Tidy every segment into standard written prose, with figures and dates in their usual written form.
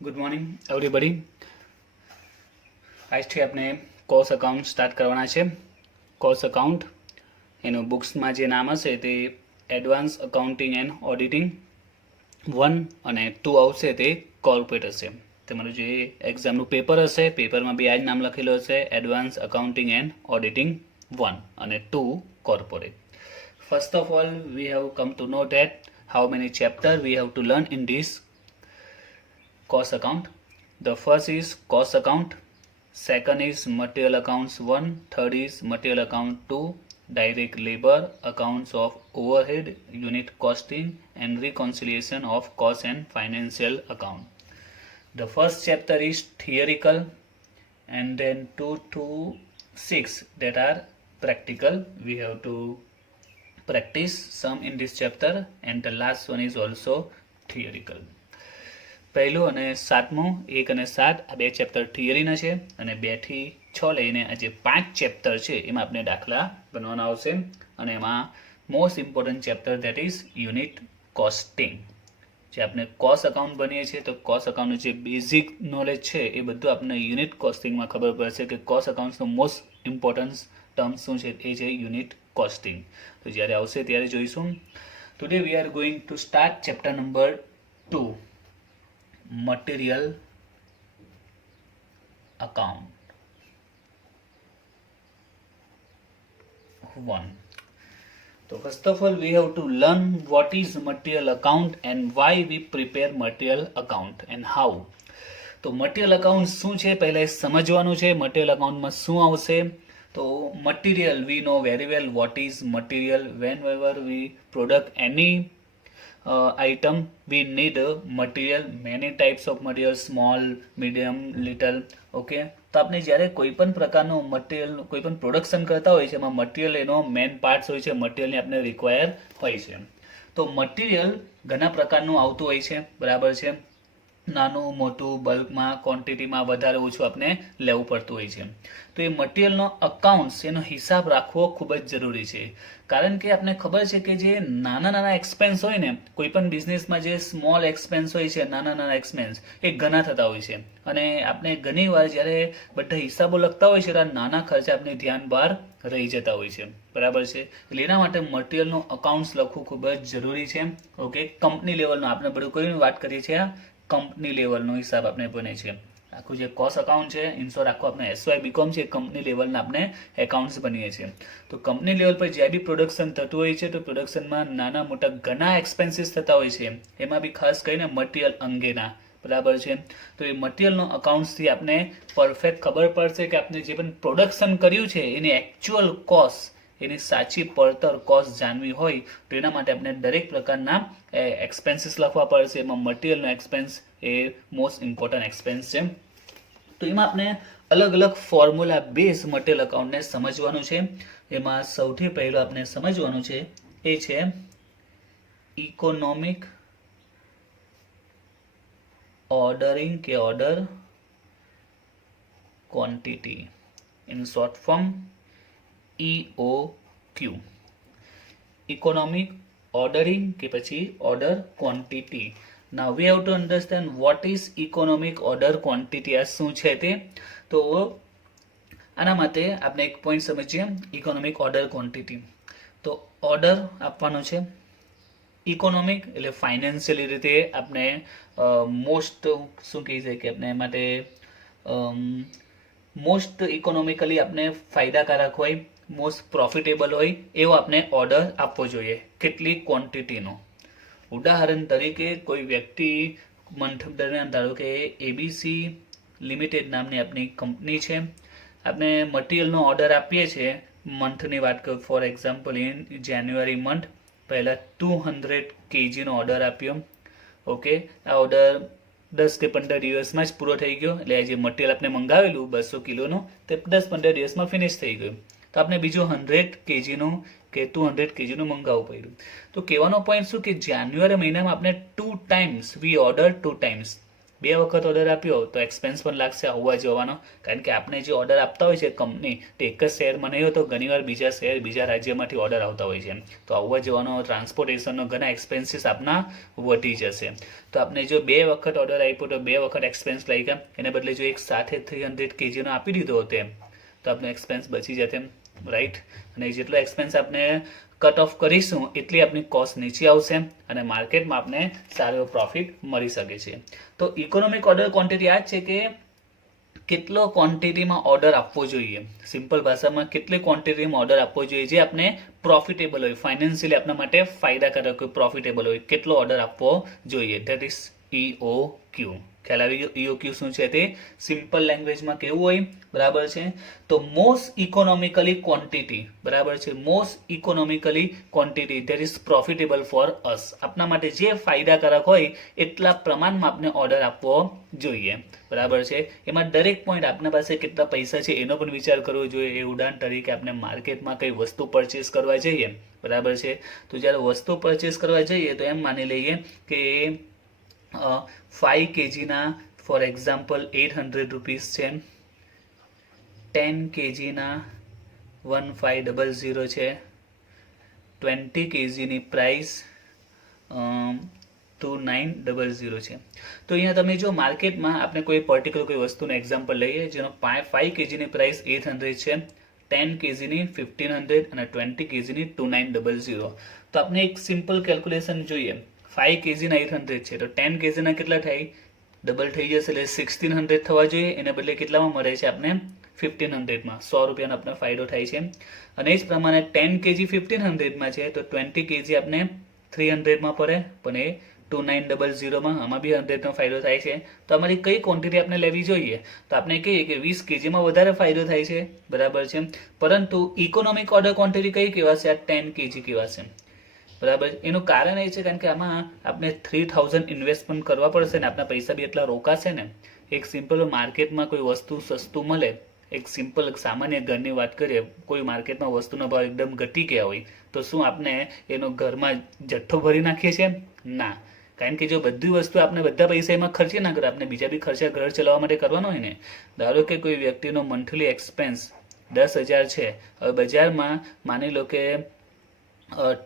Good morning everybody. આજથી આપણે course account start કરવાના છે. કોર્સ અકાઉન્ટ એનું બુક્સમાં જે નામ હશે તે એડવાન્સ અકાઉન્ટિંગ એન્ડ ઓડિટિંગ 1 અને 2 આવશે તે કોર્પોરેટ હશે. તમારું જે એક્ઝામનું પેપર હશે પેપરમાં બી આ જ નામ લખેલું હશે, એડવાન્સ અકાઉન્ટિંગ એન્ડ ઓડિટિંગ 1 અને 2 corporate. First of all, we have come to know that how many chapters we have to learn in this cost account. The first is cost account, second is material accounts 1, third is material account 2, direct labor, accounts of overhead, unit costing and reconciliation of cost and financial account. The first chapter is theoretical and then 2 to 6 that are practical. We have to practice some in this chapter and the last one is also theoretical. પહેલું અને સાતમું 1 અને 7 આ બે chapter થિયરીના છે અને 2 થી 6 લઈને આ જે 5 ચેપ્ટર છે એમાં આપણે દાખલા બનવાના આવશે અને એમાં most important chapter that is unit costing. જે આપણે કોસ્ટ અકાઉન્ટ બનીએ છીએ તો કોસ્ટ અકાઉન્ટનું જે બેઝિક નોલેજ છે એ બધું આપણને યુનિટ કોસ્ટિંગમાં ખબર પડશે કે કોસ્ટ અકાઉન્ટ્સનો મોસ્ટ ઇમ્પોર્ટન્સ ટર્મ શું છે એ છે યુનિટ કોસ્ટિંગ. તો જ્યારે આવશે ત્યારે જોઈશું. Today we are going to start chapter number 2, material account 1. So first of all we have to learn what is material account and why we prepare material account and how. તો material account શું છે પહેલા એ સમજવાનું છે. material account માં શું આવશે? તો material, we know very well what is material. Whenever we product any item we need material, many types of material, small, medium, little. Okay, તો આપણે જ્યારે કોઈ પણ પ્રકારનું મટીરિયલ કોઈ પણ પ્રોડક્શન કરતા હોય છે એમાં મટીરિયલ એનો મેઇન પાર્ટ્સ હોય છે, મટીરિયલની આપણે રિક્વાયર હોય છે. તો મટીરિયલ ઘણા પ્રકારનું આવતું હોય છે, બરાબર છે. નાનું મોટું બલ્કમાં ક્વોન્ટિટીમાં વધારે ઓછું આપણે લેવું પડતું હોય છે. તો એ મટીરિયલનો અકાઉન્ટ્સ એનો હિસાબ રાખવો ખૂબ જ જરૂરી છે. કારણ કે આપણે ખબર છે કે જે નાના નાના એક્સપેન્સ હોય ને કોઈ પણ બિઝનેસમાં જે સ્મોલ એક્સપેન્સ હોય છે, નાના નાના એક્સપેન્સ એ ઘણા થતા હોય છે અને આપણે ઘણી વાર જ્યારે બધા હિસાબો લખતા હોય છે ત્યારે નાના ખર્ચા આપણે ધ્યાન બહાર રહી જતા હોય છે, બરાબર છે. એટલે એના માટે મટીરિયલનું અકાઉન્ટ્સ લખવું ખૂબ જ જરૂરી છે. ઓકે, કંપની લેવલનું આપણે બધું કોઈની વાત કરીએ છીએ, કંપની લેવલનો હિસાબ આપણે બને છે. આખું જે કોસ્ટ અકાઉન્ટ છે ઇન્શ્યોર આખું આપણે એસવાય બીકોમ છે કંપની લેવલના આપણે એકાઉન્ટ્સ બનીએ છીએ. તો કંપની લેવલ પર જે બી પ્રોડક્શન થતું હોય છે તો પ્રોડક્શનમાં નાના મોટા ઘણા એક્સપેન્સીસ થતા હોય છે, એમાં બી ખાસ કરીને મટીરિયલ અંગેના, બરાબર છે. તો એ મટીરિયલનો અકાઉન્ટ્સથી આપણે પરફેક્ટ ખબર પડશે કે આપણે જે પણ પ્રોડક્શન કર્યું છે એની એકચ્યુઅલ કોસ્ટ, એની સાચી પડતર કોસ્ટ જાણવી હોય તો એના માટે આપણે દરેક પ્રકારના એક્સપેન્સીસ લખવા પડશે. એમાં મટીરિયલનો એક્સપેન્સ એ મોસ્ટ ઇમ્પોર્ટન્ટ એક્સપેન્સ છે. તો એમાં આપણે અલગ અલગ ફોર્મ્યુલા બેઝ મટીરિયલ અકાઉન્ટને સમજવાનું છે. એમાં સૌથી પહેલું આપણે સમજવાનું છે એ છે ઇકોનોમિક ઓર્ડરિંગ કે order quantity, in short form EOQ. Economic ordering કે પછી order quantity. Now we have to understand what is economic order quantity આ શું છે તે. તો આના માટે આપણે એક પોઈન્ટ સમજીએ, ઇકોનોમિક ઓર્ડર ક્વોન્ટિટી. તો ઓર્ડર આપવાનો છે, ઇકોનોમિક એટલે ફાઇનાન્શિયલી રીતે આપણે મોસ્ટ શું કહી શકીએ કે આપણે માટે મોસ્ટ ઇકોનોમિકલી આપણે ફાયદાકારક હોય, મોસ્ટ પ્રોફિટેબલ હોય એવો આપણે ઓર્ડર આપવો જોઈએ કેટલી ક્વોન્ટિટીનો. ઉદાહરણ તરીકે કોઈ વ્યક્તિ મંથ દરમિયાન ધારો કે એબીસી લિમિટેડ નામની આપણી કંપની છે, આપણે મટીરિયલનો ઓર્ડર આપીએ છીએ મંથની વાત કરું, for example in January month પહેલાં 200 kgનો ઓર્ડર આપ્યો. ઓકે, આ ઓર્ડર 10 કે 15 દિવસમાં જ પૂરો થઈ ગયો. એટલે જે મટીરિયલ આપણે મંગાવેલું 200 કિલોનું તે 10-15 દિવસમાં ફિનિશ થઈ ગયું. તો આપણે બીજું 100 kgનું કે 200 kgનું મંગાવવું પડ્યું. તો કહેવાનો પોઈન્ટ શું કે જાન્યુઆરી મહિનામાં આપણે 2 times વી ઓર્ડર 2 times 2 વખત ઓર્ડર આપ્યો તો એક્સપેન્સ પણ લાગશે આવવા જવાનો, કારણ કે આપણે જે ઓર્ડર આપતા હોય છે કંપની તે એક જ શહેરમાં નહીં હોય તો ઘણીવાર બીજા શહેર બીજા રાજ્યમાંથી ઓર્ડર આવતા હોય છે, તો આવવા જવાનો ટ્રાન્સપોર્ટેશનનો ઘણા એક્સપેન્સીસ આપના વધી જશે. તો આપણે જો 2 વખત ઓર્ડર આપ્યો તો 2 વખત એક્સપેન્સ લાગ્યા, એને બદલે જો એક સાથે 300 kgનો આપી દીધો હોત તો આપણે એક્સપેન્સ બચી જતે, રાઈટ. અને જેટલો એક્સપેન્સ આપણે કટ ઓફ કરીશું એટલી આપણી કોસ્ટ નીચે આવશે અને માર્કેટમાં આપણે સારો પ્રોફિટ મળી શકે છે. તો ઇકોનોમિક ઓર્ડર ક્વોન્ટિટી આ જ છે કે કેટલો ક્વોન્ટિટીમાં ઓર્ડર આપવો જોઈએ, સિમ્પલ ભાષામાં કેટલી ક્વોન્ટિટીમાં ઓર્ડર આપવો જોઈએ જે આપણે પ્રોફિટેબલ હોય, ફાઇનાન્શિયલી આપણા માટે ફાયદાકારક હોય, પ્રોફિટેબલ હોય, કેટલો ઓર્ડર આપવો જોઈએ. That is EOQ. ખ્યાલ આવી ગયો EOQ શું છે તે? સિમ્પલ લેંગ્વેજમાં કેવું હોય, બરાબર છે. તો મોસ્ટ ઇકોનોમિકલી ક્વોન્ટિટી, બરાબર છે, most economically quantity that is profitable for us. આપણા માટે જે ફાયદાકારક હોય એટલા પ્રમાણમાં આપણે ઓર્ડર આપવો જોઈએ, બરાબર છે. એમાં દરેક પોઈન્ટ આપણા પાસે કેટલા પૈસા છે એનો પણ વિચાર કરવો જોઈએ. એ ઉદાહરણ તરીકે આપણે માર્કેટમાં કઈ વસ્તુ પરચેસ કરવા જઈએ, બરાબર છે, તો જ્યારે વસ્તુ પરચેસ કરવા જઈએ તો એમ માની લઈએ કે 5 kgના ફોર એક્ઝામ્પલ 800 રૂપીસ છે, 10 kgના 1500 છે, 20 kgની પ્રાઇસ 2900 છે. તો અહીંયા તમે જો માર્કેટમાં આપણે કોઈ પર્ટિક્યુલર કોઈ વસ્તુનું એક્ઝામ્પલ લઈએ જેનો 5 kgની પ્રાઇસ 800 છે, 10 kgની 1500 અને 20 kgની 2900. તો આપણે એક સિમ્પલ કેલ્ક્યુલેશન જોઈએ. 5 kgના 800 છે તો 10 kgના કેટલા થાય? ડબલ થઈ જશે એટલે 1600 થવા જોઈએ. એને બદલે કેટલામાં મળે છે આપણે? 1500માં. 100 રૂપિયાનો આપણે ફાયદો થાય છે. અને એ જ પ્રમાણે 10 kg 1500માં છે તો 20 kg આપણે 300માં પડે, પણ એ 2900માં આમાં બી 100નો ફાયદો થાય છે. તો અમારી કઈ ક્વોન્ટિટી આપણે લેવી જોઈએ? તો આપણે કહીએ કે 20 kgમાં વધારે ફાયદો થાય છે, બરાબર છે, પરંતુ ઇકોનોમિક ઓર્ડર ક્વોન્ટિટી કઈ કહેવાશે? આ 10 kg કહેવાશે, બરાબર. એનું કારણ એ છે કારણ કે આમાં આપણે 3000 ઇન્વેસ્ટમેન્ટ કરવા પડશે ને આપણા પૈસા બી એટલા રોકાશે ને. એક સિમ્પલ માર્કેટમાં કોઈ વસ્તુ સસ્તું મળે, એક સિમ્પલ સામાન્ય ઘરની વાત કરીએ, કોઈ માર્કેટમાં વસ્તુનો ભાવ એકદમ ઘટી ગયા હોય તો શું આપણે એનો ઘરમાં જથ્થો ભરી નાખીએ છીએ? ના, કારણ કે જો બધી વસ્તુ આપણે બધા પૈસા એમાં ખર્ચી ના કરે, આપણે બીજા બી ખર્ચા ઘર ચલાવવા માટે કરવાનો હોય ને. ધારો કે કોઈ વ્યક્તિનો મંથલી એક્સપેન્સ 10,000 છે, હવે બજારમાં માની લો કે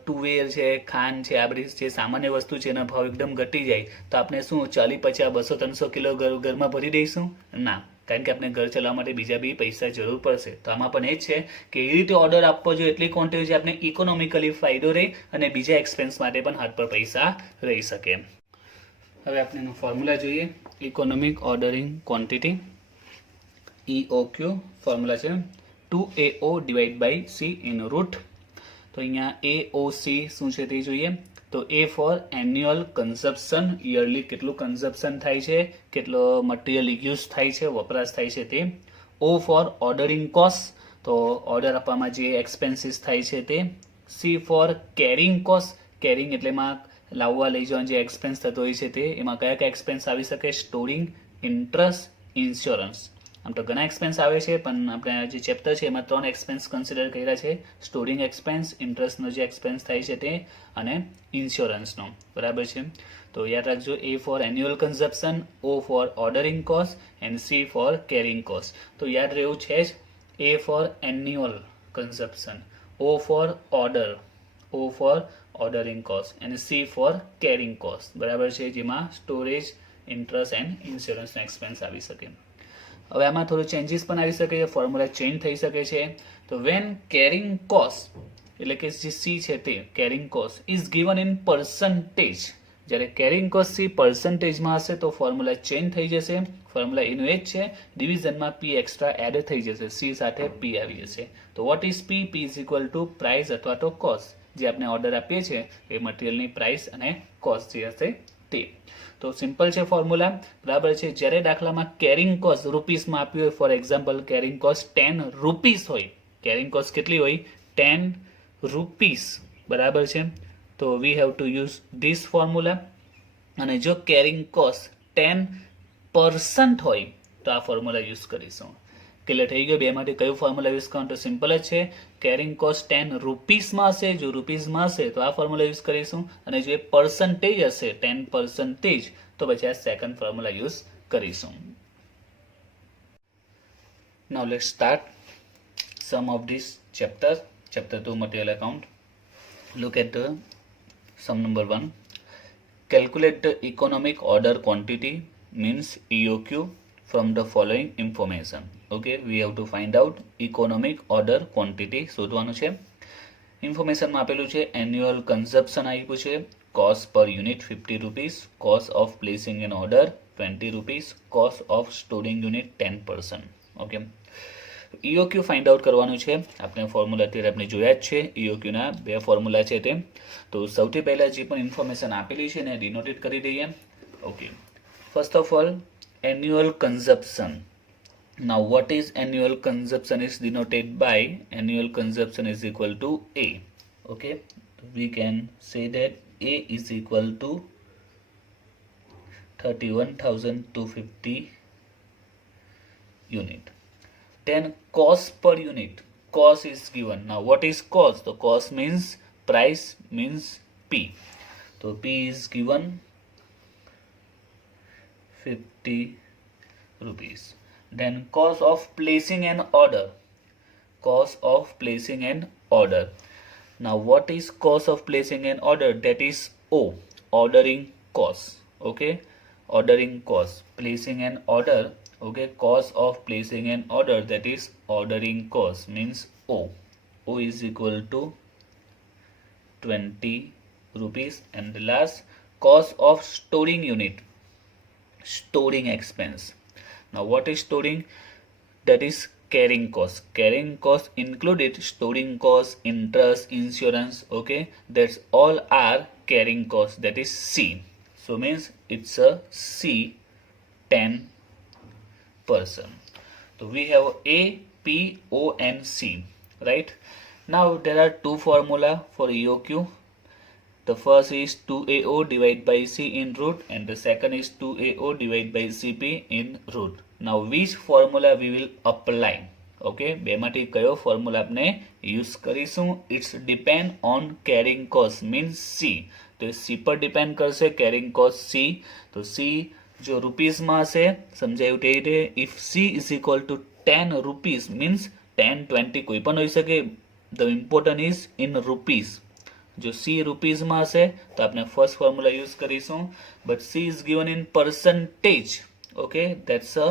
તુવેર છે, ખાંડ છે, આ બધી જે સામાન્ય વસ્તુ છે એના ભાવ એકદમ ઘટી જાય તો આપણે શું 40, 50, 200, 300 કિલો ઘરમાં ભરી દઈશું? ના, કારણ કે આપણે ઘર ચલાવવા માટે બીજા બી પૈસા જરૂર પડશે. તો આમાં પણ એ જ છે કે એ રીતે ઓર્ડર આપવો જોઈએ એટલી ક્વોન્ટિટી આપણે ઇકોનોમિકલી ફાયદો રહે અને બીજા એક્સપેન્સ માટે પણ હાથ પર પૈસા રહી શકે. હવે આપણે એનું ફોર્મ્યુલા જોઈએ. Economic ordering quantity EOQ formula છે 2AO/C ઇન રૂટ. તો અહીંયા AOC શું છે તે જોઈએ. તો A for annual consumption, yearly કેટલું કન્ઝપ્શન થાય છે, કેટલો મટીરિયલ યુઝ થાય છે, વપરાશ થાય છે તે. O ફોર ઓર્ડરિંગ કોસ્ટ, તો ઓર્ડર આપવામાં જે એક્સપેન્સીસ થાય છે તે. C for carrying cost, carrying એટલે એમાં લાવવા લઈ જવાનો જે એક્સપેન્સ થતો હોય છે તે. એમાં કયા કયા એક્સપેન્સ આવી શકે? Storing, interest, insurance. આમ તો ઘણા એક્સપેન્સ આવે છે પણ આપણે જે ચેપ્ટર છે એમાં 3 એક્સપેન્સ કન્સિડર કર્યા છે. સ્ટોરિંગ એક્સપેન્સ, ઇન્ટરેસ્ટનો જે એક્સપેન્સ થાય છે તે અને ઇન્સ્યોરન્સનો, બરાબર છે. તો યાદ રાખજો A for annual consumption, O for ordering cost and C for carrying cost. તો યાદ રહેવું છે જ A for annual consumption, O for order, O for ordering cost અને C ફોર કેરિંગ કોસ્ટ, બરાબર છે, જેમાં સ્ટોરેજ, ઇન્ટરેસ્ટ એન્ડ ઇન્સ્યોરન્સનો એક્સપેન્સ આવી શકે. હવે આમાં થોડું ચેન્જીસ પણ આવી શકે છે, ફોર્મ્યુલા ચેન્જ થઈ શકે છે. તો વેન કેરિંગ કોસ્ટ એટલે કે જે C છે તે carrying cost is given in percentage, જ્યારે કેરિંગ કોસ્ટ C પર્સન્ટેજમાં હશે તો ફોર્મ્યુલા ચેન્જ થઈ જશે. ફોર્મ્યુલા એનું એ જ છે, ડિવિઝનમાં P એક્સ્ટ્રા એડ થઈ જશે, C સાથે P આવી જશે. તો what is P? P is equal to price અથવા તો કોસ્ટ, જે આપણે ઓર્ડર આપીએ છીએ એ મટીરિયલની પ્રાઇસ અને કોસ્ટ જે હશે તે. તો સિમ્પલ છે ફોર્મ્યુલા, બરાબર છે. જ્યારે દાખલામાં કેરિંગ કોસ્ટ રૂપીસમાં આપ્યું હોય, for example carrying cost 10 rupees હોય, કેરિંગ કોસ્ટ કેટલી હોય? 10 રૂપીસ, બરાબર છે. તો we have to use this formula. અને જો કેરિંગ કોસ્ટ 10% હોય તો આ ફોર્મ્યુલા યુઝ કરીશું. ક્લિયર થઈ ગયો? બેમાંથી કયું ફોર્મ્યુલા યુઝ કરવાનું? તો સિમ્પલ જ છે, કેરિંગ કોસ્ટ 10 રૂપીસમાં હશે, જો રૂપીસમાં હશે તો આ ફોર્મ્યુલા યુઝ કરીશું. અને જો એ પર્સન્ટેજ હશે 10% તો પછી આ સેકન્ડ ફોર્મ્યુલા યુઝ કરીશું. Now let's start some of this chapter 2 material account. Look at the sum number 1. Calculate the economic order quantity means EOQ from the following information. Okay, we have to find out economic order quantity શોધવાનું છે. ઇન્ફોર્મેશનમાં આપેલું છે annual consumption આપ્યું છે, cost per unit 50 rupees, cost of placing an order 20 rupees, cost of storing unit 10%. Okay, EOQ find out કરવાનું છે. આપણે formula અત્યારે આપણે જોયા જ છે, EOQના બે ફોર્મ્યુલા છે તે. તો સૌથી પહેલા જે પણ ઇન્ફોર્મેશન આપેલી છે એને ડિનોટેડ કરી દઈએ. Okay, first of all annual consumption. Now what is annual consumption is denoted by annual consumption is equal to A. Okay, we can say that A is equal to 31,250 unit. Then cost per unit, cost is given. Now what is cost? The cost means price, means P. So P is given 50 rupees. Then cost of placing an order, cost of placing an order. Now what is cost of placing an order? That is O, ordering cost. Okay, ordering cost, placing an order. Okay, cost of placing an order, that is ordering cost, means O. O is equal to 20 rupees. And the last, cost of storing unit, storing expense. Now what is storing? That is carrying cost. Carrying cost included storing cost, interest, insurance. Okay, that's all are carrying cost, that is C. So means it's a C 10%. So we have A, P, O and C, right? Now there are two formula for EOQ. The first is 2AO divided by C in root, and the second is 2AO divided by CP in root. Now which formula we will apply? Okay, બેમાંથી કયો formula આપણે use કરીશું? It's depend on carrying cost means C. તો C પર depend કરશે carrying cost C. તો C જો રૂપીસમાં હશે, સમજાયું તે રીતે, if C is equal to 10 rupees means 10, 20 કોઈ પણ હોઈ શકે. The important is in rupees. જો C રૂપીસમાં હશે તો આપણે ફર્સ્ટ ફોર્મ્યુલા યુઝ કરીશું. But C is given in percentage. Okay, that's a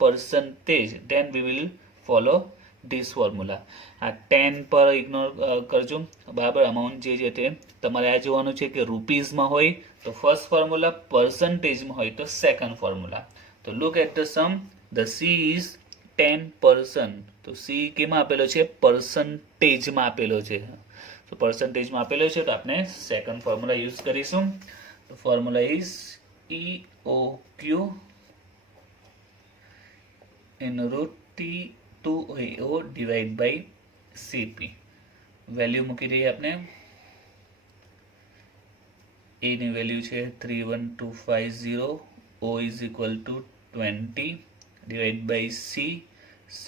percentage. Then we will follow this formula. આ 10 પર ઇગ્નોર કરજો, બરાબર. અમાઉન્ટ જે તે તમારે આ જોવાનું છે કે રૂપીસમાં હોય તો ફર્સ્ટ ફોર્મ્યુલા, પર્સન્ટેજમાં હોય તો સેકન્ડ ફોર્મ્યુલા. તો look at the sum. The C is 10%. તો C કેમાં આપેલો છે? પર્સન્ટેજમાં આપેલો છે. તો પર્સન્ટેજમાં આપેલો છે તો આપણે સેકન્ડ ફોર્મ્યુલા યુઝ કરીશું. તો formula is EOQ in root T2AO divided by CP. Value મૂકી દઈએ આપણે. A ની વેલ્યુ છે 31250, O is equal to 20 divided by C, C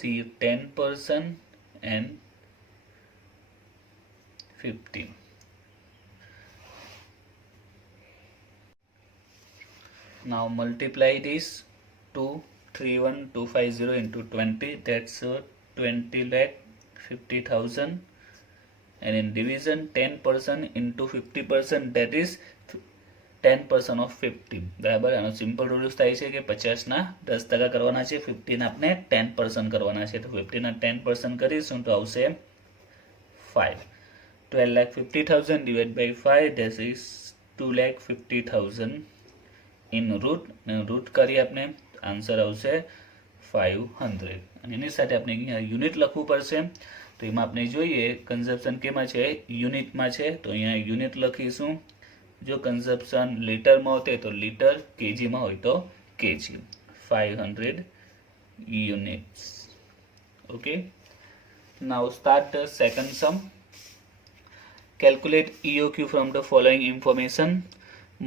10% and 50. Now multiply this to 31250 into 20, that's 20,50,000, and in division 10% into 50%, that is 10% of 50. બરાબર. આનો simple rules થાય છે કે 50 ના 10% કરવાના છે, 50 ના આપણે 10% કરવાના છે. તો 50 ના 10% કરીશું તો આવશે 5. 12,50,000 divided by 5, that is 2,50,000 in root. Route કરી આપણે આન્સર આવશે 500. અને એની સાથે આપણે અહીંયા યુનિટ લખવું પડશે. તો એમાં આપણે જોઈએ કન્ઝપ્શન કેમાં છે? યુનિટમાં છે. તો અહીંયા યુનિટ લખીશું. જો કન્ઝપ્શન લીટરમાં હોતે તો લીટર, કેજીમાં હોય તો KG. 500 units. Okay, now start the second sum. Calculate EOQ from the following information.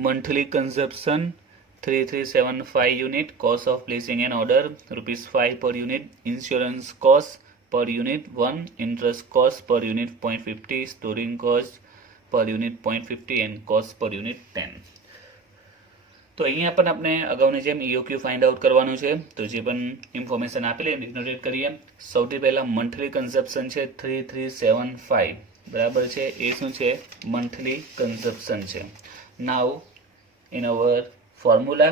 Monthly consumption 3375 unit, cost of placing an order rupees 5 per unit, insurance cost per unit 1, interest cost per unit 0.50, storing cost per unit 0.50 and cost per unit 10. તો અહીંયા પણ આપણે અગાઉની જેમ EOQ find out કરવાનું છે. તો જે પણ ઇન્ફોર્મેશન આપેલી નોટેટ કરીએ. સૌથી પહેલા મંથલી કન્ઝપ્શન છે 3375 બરાબર છે. એ શું છે? મંથલી કન્ઝપ્શન છે. નાઉ in our formula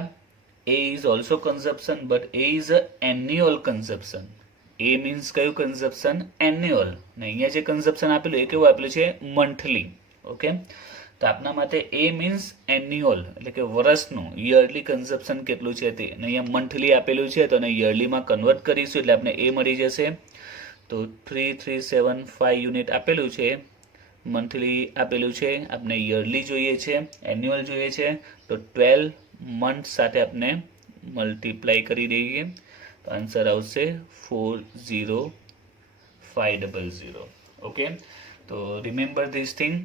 A is also consumption, but A is a annual consumption. A means કયું consumption? Annual. ને અહીંયા જે consumption આપેલું એ કેવું આપેલું છે? monthly. ઓકે, તો આપના માટે A means annual એટલે કે વર્ષનું યરલી કન્ઝપ્શન કેટલું છે તે, અને અહીંયા મંથલી આપેલું છે તો એને યરલીમાં કન્વર્ટ કરીશું એટલે આપણે A મળી જશે. તો 3375 યુનિટ આપેલું છે, મંથલી આપેલું છે, આપણે યરલી જોઈએ છે, એન્યુઅલ જોઈએ છે, તો 12 મંથ સાથે આપણે મલ્ટીપ્લાય કરી દઈએ તો આન્સર આવશે 40500. ઓકે, તો remember this thing,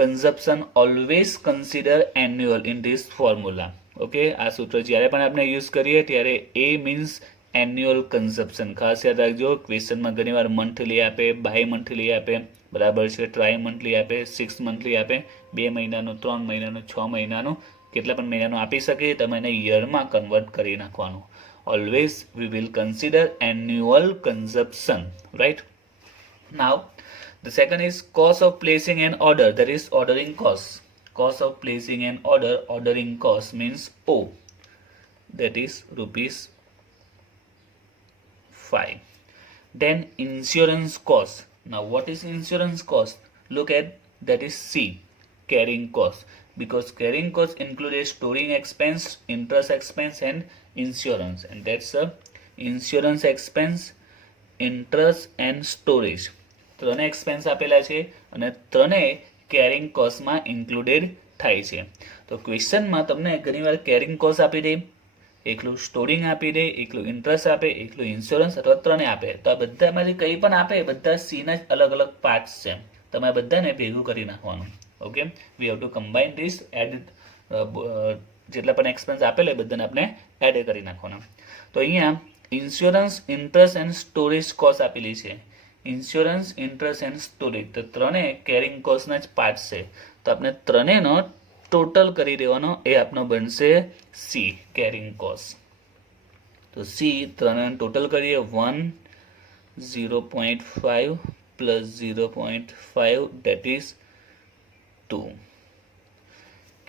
consumption always consider annual in this formula. Okay, આ સૂત્ર જ્યારે પણ આપણે યુઝ કરીએ ત્યારે A means annual consumption ખાસ યાદ રાખજો. ક્વેશ્ચનમાં ઘણીવાર મંથલી આપે, બાય મંથલી આપે, બરાબર છે, ટ્રાય મંથલી આપે, 6 મંથલી આપે, 2 મહિનાનું, 3 મહિનાનું, 6 મહિનાનું, કેટલા પણ મહિનાનું આપી શકે. તમે એને યરમાં કન્વર્ટ કરી નાખવાનું. Always we will consider annual consumption, right. Now the second is cost of placing an order, that is ordering cost. Cost of placing an order, ordering cost means O, that is rupees 5. Then insurance cost. Now what is insurance cost? Look at, that is C, carrying cost, because carrying cost includes storing expense, interest expense and insurance, and that's a insurance expense, interest and storage. ત્રણે expense આપેલા છે અને ત્રણે carrying કોસ્ટમાં included થાય છે. તો ક્વેશ્ચનમાં તમને ઘણીવાર કેરિંગ કોસ્ટ આપી દે, એકલું સ્ટોરિંગ આપી દે, એકલું ઇન્ટરેસ્ટ આપે, એકલું ઇન્સ્યોરન્સ અથવા ત્રણે આપે. તો આ બધામાંથી કંઈ પણ આપે, બધા સીના જ અલગ અલગ પાર્ટ્સ છે. તમે આ બધાને ભેગું કરી નાખવાનું. Okay, we have to combine this, add જેટલા પણ એક્સપેન્સ આપેલા એ બધાને આપણે એડ કરી નાખવાના. તો અહીંયા insurance, interest and storage cost આપેલી છે. ઇન્સ્યોરન્સ, ઇન્ટરેસ્ટ એન્ડ સ્ટોરેજ, તો ત્રણે કેરિંગ કોસ્ટના જ પાર્ટ છે. તો આપણે ત્રણેયનો ટોટલ કરી દેવાનો, એ આપણો બનશે સી, કેરિંગ કોસ્ટ. તો સી ત્રણેયનો ટોટલ કરીએ, 1 0.5 પ્લસ 0.5 that is 2.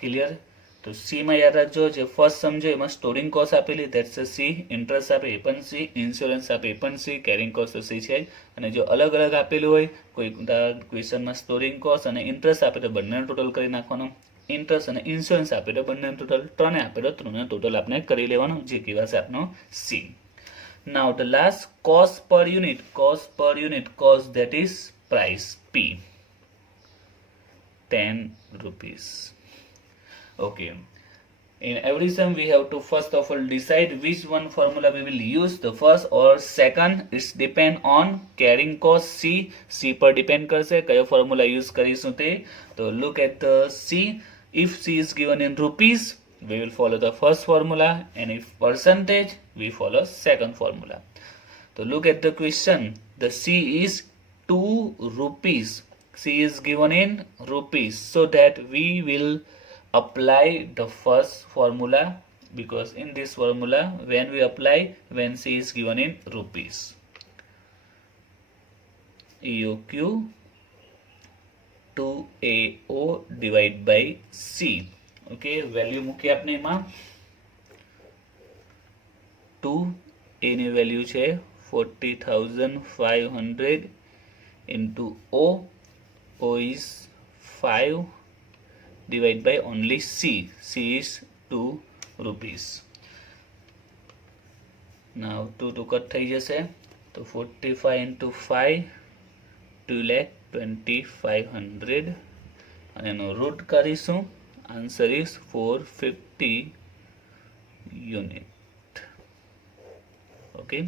ક્લિયર? તો સીમાં યાદ રાખજો, જે ફર્સ્ટ સમજો એમાં સ્ટોરિંગ કોસ્ટ આપેલી, ધેટ્સ સી, ઇન્ટરેસ્ટ આપે એ પણ સી, ઇન્સ્યોરન્સ આપે એ પણ સી, કેરિંગ કોસ્ટ તો સી છે જ. અને જો અલગ અલગ આપેલું હોય, કોઈ ક્વેશ્ચનમાં સ્ટોરિંગ કોસ્ટ અને ઇન્ટરેસ્ટ આપે તો બંનેનો ટોટલ કરી નાખવાનો, ઇન્ટરેસ્ટ અને ઇન્સ્યોરન્સ આપે તો બંનેનો ટોટલ, ત્રણે આપે તો ત્રણેનો ટોટલ આપણે કરી લેવાનું, જે કહેવાશે આપણો C. Now the last, cost per unit. Cost per unit, cost that is price, P, 10 rupees. Okay, in every sum we have to first of all decide which one formula we will use, the first or second. It's depend on carrying cost. C પર depend કરશે કયો formula use કરીશું તે. તો look at the C. If C is given in rupees, we will follow the first formula, and if percentage, we follow second formula. So look at the question. The C is 2 rupees. C is given in rupees, so that we will apply the first formula, because in this formula when we apply, when C is given in rupees, EOQ 2AO divide by C. Okay, value મૂકી આપણે એમાં 2A ની value છે 40,500 into O. O is 5 divide by only C. C is 2 rupees. Now 2 to cut થઈ જશે તો 45 into 5, 2,20,500 અને એનો રૂટ કરીશું. Answer is 450 unit. ઓકે,